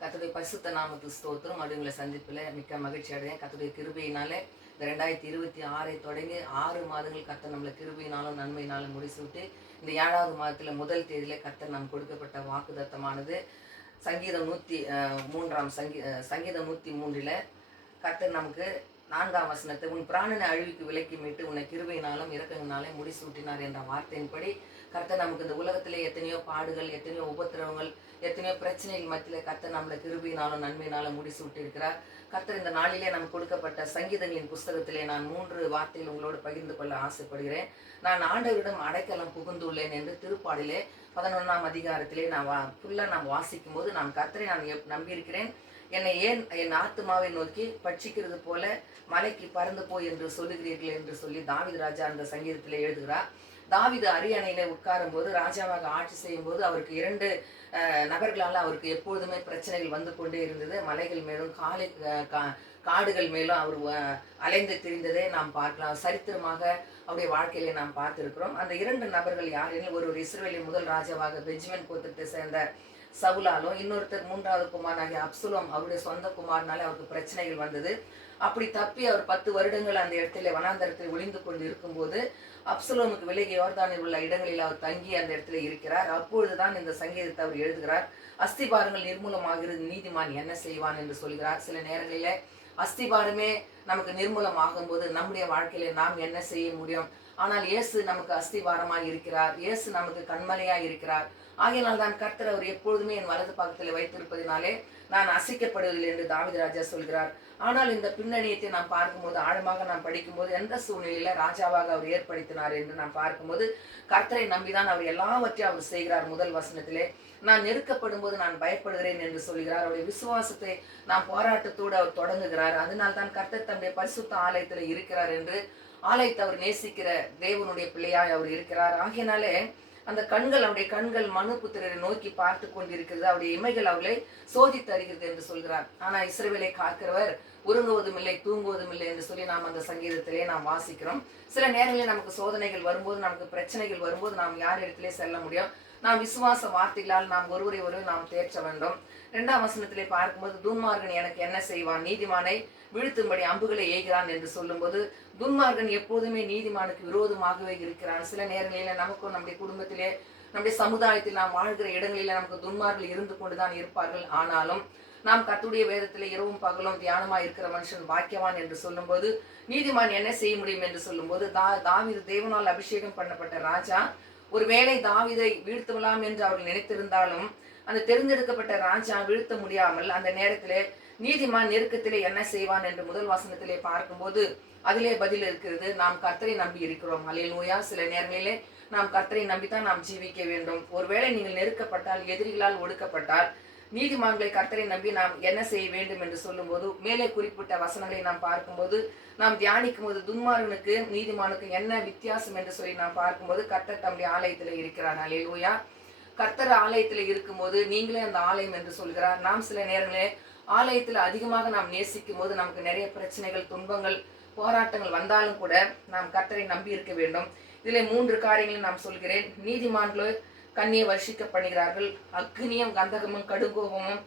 கர்த்தருடைய பரிசுத்த நாமத்துக்கு ஸ்தோத்திரம். மறுபடியும் சந்திப்பில் மிக்க மகிழ்ச்சி அடையேன். கர்த்தருடைய கிருபையினாலே இந்த 2026 தொடங்கி 6 மாதங்கள் கர்த்தர் நம்மளை கிருபையினாலும் நன்மையினாலும் முடிசூட்டி இந்த 7வது மாதத்தில் முதல் தேதியிலே கர்த்தர் நாம் கொடுக்கப்பட்ட வாக்குத்தத்தமானது சங்கீதம் 103 சங்கீதம் 103 கர்த்தர் நமக்கு 4ஆம் வசனத்தை, உன் பிராணனை அழிவுக்கு விலக்கி மீட்டு உன்னை கிருபையினாலும் இரக்கங்களாலே முடிசூட்டினார் என்ற வார்த்தையின்படி கர்த்தர் நமக்கு இந்த உலகத்திலே எத்தனையோ பாடுகள், எத்தனையோ உபத்திரவங்கள், எத்தனையோ பிரச்சனைகள் மத்தியிலே கர்த்தர் நம்மளை கிருபையினாலும் நன்மையினாலும் முடிசூட்டி இருக்கிறார். கர்த்தர் இந்த நாளிலே நமக்கு கொடுக்கப்பட்ட சங்கீதங்களின் புஸ்தகத்திலே நான் 3 வார்த்தைகள் உங்களோடு பகிர்ந்து கொள்ள ஆசைப்படுகிறேன். நான் ஆண்டவரிடம் அடைக்கலம் புகுந்துள்ளேன் என்று திருப்பாடிலே 11ஆம் அதிகாரத்திலே நான் வாசிக்கும் போது, நான் கர்த்தரை நான் நம்பியிருக்கிறேன், என்னை ஏன் என் ஆத்துமாவை நோக்கி பட்சிக்கிறது போல மலைக்கு பறந்து போய் என்று சொல்லுகிறீர்கள் என்று சொல்லி தாவீது ராஜா அந்த சங்கீதத்தில் எழுதுகிறார். தாவீது அரியணையில உட்காரும் போது, ராஜாவாக ஆட்சி செய்யும் போது அவருக்கு 2 நபர்களால் அவருக்கு எப்பொழுதுமே பிரச்சனைகள் வந்து கொண்டே இருந்தது. மலைகள் மேலும் காடுகள் மேலும் அவர் அலைந்து திரிந்ததை நாம் பார்க்கலாம். சரித்திரமாக அவருடைய வாழ்க்கையிலே நாம் பார்த்திருக்கிறோம். அந்த 2 நபர்கள் யார் எனில், ஒருவர் இஸ்ரவேலின் முதல் ராஜாவாக பெஞ்சமின் கோத்திரத்தை சேர்ந்த சவுலாலும், இன்னொருத்தர் 3வது குமாரனாகிய அப்சலோம் அவருடைய சொந்த குமாரனாலே அவருக்கு பிரச்சனைகள் வந்தது. அப்படி தப்பி அவர் 10 வருடங்கள் அந்த இடத்துல வனாந்தரத்தில் ஒளிந்து கொண்டு இருக்கும்போது, அப்சலோமுக்கு விலகி யோர்தானில் உள்ள இடங்களில் அவர் தங்கி அந்த இடத்துல இருக்கிறார். அப்பொழுதுதான் இந்த சங்கீதத்தை அவர் எழுதுகிறார். அஸ்திபாரங்கள் நிர்மூலமாகிறது, நீதிமான் என்ன செய்வான் என்று சொல்கிறார். சில நேரங்களிலே அஸ்திபாரமே நமக்கு நிர்மூலமாகும் போது நம்முடைய வாழ்க்கையில நாம் என்ன செய்ய முடியும்? ஆனால் இயேசு நமக்கு அஸ்திபாரமாய் இருக்கிறார். இயேசு நமக்கு கண்மலையாய் இருக்கிறார். ஆகையினால் தான் கர்த்தர் அவர் எப்பொழுதுமே என் வலது பக்கத்தில் வைத்திருப்பதினாலே நான் அசைக்கப்படுவதில்லை என்று தாவீது ராஜா சொல்கிறார். ஆனால் இந்த பின்னணியத்தை நாம் பார்க்கும்போது, ஆழமாக நாம் படிக்கும்போது, எந்த சூழ்நிலையில ராஜாவாக அவர் ஏற்படுத்தினார் என்று நாம் பார்க்கும்போது, கர்த்தரை நம்பிதான் அவர் எல்லாவற்றையும் அவர் செய்கிறார். முதல் வசனத்திலே, நான் நெருக்கப்படும் போது நான் பயப்படுகிறேன் என்று சொல்கிறார். அவருடைய விசுவாசத்தை நாம் போராட்டத்தோடு அவர் தொடங்குகிறார். அதனால் தான் கர்த்தர் தன்னுடைய பரிசுத்த ஆலயத்தில் இருக்கிறார் என்று, ஆலயத்தை அவர் நேசிக்கிற தேவனுடைய பிள்ளையாய் அவர் இருக்கிறார். ஆகையினாலே அந்த கண்கள், அவருடைய கண்கள் மனுபுத்திரரை நோக்கி பார்த்து கொண்டிருக்கிறது. அவருடைய இமைகள் அவளை சோதித்து அறிகிறது என்று சொல்கிறார். ஆனா இஸ்ரவேலை காக்கிறவர் உறங்குவதும் இல்லை, தூங்குவதும் இல்லை என்று சொல்லி நாம் அந்த சங்கீதத்திலே நாம் வாசிக்கிறோம். சில நேரங்களில் நமக்கு சோதனைகள் வரும்போது, நமக்கு பிரச்சனைகள் வரும்போது நாம் யார் இடத்திலே செல்ல முடியும்? நாம் விசுவாச வார்த்தைகளால் நாம் ஒருவரை நாம் தேற்ற வேண்டும். 2ஆம் வசனத்திலே பார்க்கும்போது, துன்மார்கன் எனக்கு என்ன செய்வான்? நீதிமானை வீழ்த்தும்படி அம்புகளை ஏய்கிறான் என்று சொல்லும்போது, துன்மார்கன் எப்போதுமே நீதிமானுக்கு விரோதமாகவே இருக்கிறான். சில நேரங்களில் நமக்கும் நம்முடைய குடும்பத்திலே, நம்முடைய சமுதாயத்தில், நாம் வாழ்கிற இடங்களில் நமக்கு துன்மார்கள் இருந்து கொண்டுதான் இருப்பார்கள். ஆனாலும் நாம் கர்த்தருடைய வேதத்தில் இரவும் பகலும் தியானமாக இருக்கிற மனுஷன் பாக்கியவான் என்று சொல்லும்போது, நீதிமான் என்ன செய்ய முடியும் என்று சொல்லும்போது, தாவீது தேவனால் அபிஷேகம் பண்ணப்பட்ட ராஜா. ஒருவேளை தாவீதை வீழ்த்தலாம் என்று அவர்கள் நினைத்திருந்தாலும், அந்த தெரிந்தெடுக்கப்பட்ட ராஜா வீழ்த்த முடியாமல் அந்த நேரத்திலே நீதிமான் நெருக்கத்திலே என்ன செய்வான் என்று முதல் வசனத்திலே பார்க்கும்போது அதிலே பதில் இருக்கிறது. நாம் கர்த்தரை நம்பி இருக்கிறோம். அல்லேலூயா. சில நேரங்களிலே நாம் கர்த்தரை நம்பித்தான் நாம் ஜீவிக்க வேண்டும். ஒருவேளை நீங்கள் நெருக்கப்பட்டால், எதிரிகளால் ஒடுக்கப்பட்டால், நீதிமான்களை கர்த்தரை நம்பி நாம் என்ன செய்ய வேண்டும் என்று சொல்லும்போது, மேலே குறிப்பிட்ட வசனங்களை நாம் பார்க்கும்போது, நாம் தியானிக்கும் போது, துன்மார்கனுக்கு நீதிமானுக்கு என்ன வித்தியாசம் என்று சொல்லி நாம் பார்க்கும்போது, கர்த்தர் தம்முடைய ஆலயத்தில் இருக்கிறார். அல்லேலூயா. கர்த்தர் ஆலயத்தில் இருக்கும்போது நீங்களே அந்த ஆலயம் என்று சொல்கிறார். நாம் சில நேரங்களே ஆலயத்தில் அதிகமாக நாம் நேசிக்கும் போது நமக்கு நிறைய பிரச்சனைகள், துன்பங்கள், போராட்டங்கள் வந்தாலும் கூட நாம் கர்த்தரை நம்பி இருக்க வேண்டும். இதில் 3 காரியங்களை நாம் சொல்கிறேன். நீதிமான்களோ கண்ணியை வருஷிக்க பண்ணுகிறார்கள். அக்னியும் கந்தகமும் கடுங்கோபமும்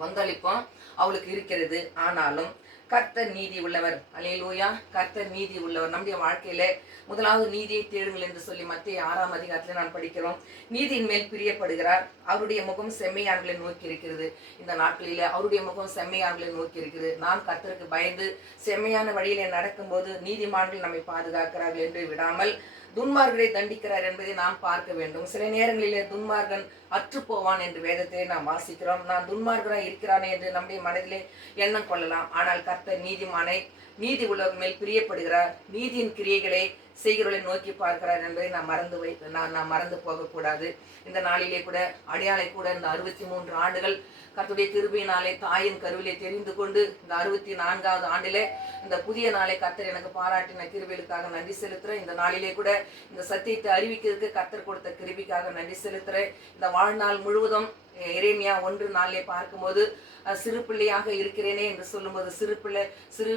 கொந்தளிப்பும் அவளுக்கு இருக்கிறது. ஆனாலும் கர்த்தர் நீதி உள்ளவர். அல்லேலூயா. கர்த்தர் நீதி உள்ளவர். நம்முடைய வாழ்க்கையில முதலாவது நீதியை தேடுங்கள் என்று சொல்லி மத்தேயு 6ஆம் அதிகாரத்தில் நான் படிக்கிறோம். நீதியின் மேல் பிரியப்படுகிறார். அவருடைய முகம் செம்மையான்களை நோக்கி இருக்கிறது. இந்த நாட்களில அவருடைய முகம் செம்மையான்களை நோக்கி இருக்கிறது. நாம் கர்த்தருக்கு பயந்து செம்மையான வழியிலே நடக்கும்போது நீதிமான்கள் நம்மை பாதுகாக்கிறார்கள் என்று விடாமல் துன்மார்கரை தண்டிக்கிறார் என்பதை நாம் பார்க்க வேண்டும். சில நேரங்களிலே துன்மார்கன் அற்று போவான் என்று வேதத்திலே நாம் வாசிக்கிறோம். நான் துன்மார்கராய் இருக்கிறானே என்று நம்முடைய மனதிலே எண்ணம் கொள்ளலாம். ஆனால் கர்த்தர் நீதிமானை, நீதி உள்ளவர் மேல் பிரியப்படுகிறார். நீதியின் கிரியைகளை செய்கிறவர்களை நோக்கி பார்க்கிறார் என்பதை நாம் மறந்து போகக்கூடாது. இந்த நாளிலே கூட அடியாளை கூட இந்த 63 ஆண்டுகள் கர்த்தருடைய கிருபையினாலே தாயின் கருவிலே தெரிந்து கொண்டு இந்த 64வது ஆண்டிலே இந்த புதிய நாளை கர்த்தர் எனக்கு பாராட்டின கிருபைகளுக்காக நன்றி செலுத்துறேன். இந்த நாளிலே கூட இந்த சத்தியத்தை அறிவிக்கிறதுக்கு கர்த்தர் கொடுத்த கிருபைக்காக நன்றி செலுத்துறேன். இந்த வாழ்நாள் முழுவதும் எரேமியா 1:4 பார்க்கும்போது சிறு பிள்ளையாக இருக்கிறேனே என்று சொல்லும்போது சிறு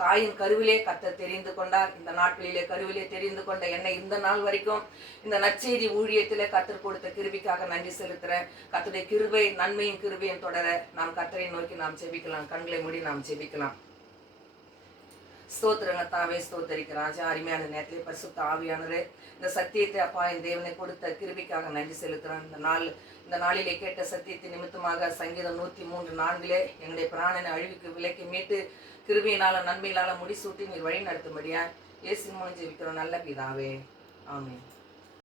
தாயின் கருவிலே கர்த்தர் தெரிந்து கொண்டார். இந்த நாட்களிலே கருவிலே தெரிந்து கொண்ட என்னை இந்த நாள் வரைக்கும் இந்த நற்செய்தி ஊழியத்திலே கர்த்தர் கொடுத்த கிருபிக்காக நன்றி செலுத்துறேன். கர்த்தருடைய கிருபை, நன்மையும் கிருபையும் தொடர நாம் கர்த்தரை நோக்கி நாம் ஜெபிக்கலாம். கண்களை மூடி நாம் ஜெபிக்கலாம். ஸ்தோத்திரங்க தாவே, ஸ்தோத்தரிக்க ராஜா. அருமையான நேரத்திலே பரிசுத்த ஆவியானவரே, இந்த சத்தியத்தை அப்பா என் தேவனை கொடுத்த கிருபிக்காக நன்றி செலுத்துறேன். இந்த நாளிலே கேட்ட சத்தியத்தின் நிமித்தமாக சங்கீதம் 103:4 எங்களுடைய பிராணனை அழிவுக்கு விலக்கி மீட்டு கிருபியினால நன்மையினால முடிசூட்டி நீர் வழி நடத்தும்படியா இயேசு மூலம் ஜெபிக்கிறோம் நல்ல பிதாவே. ஆமென்.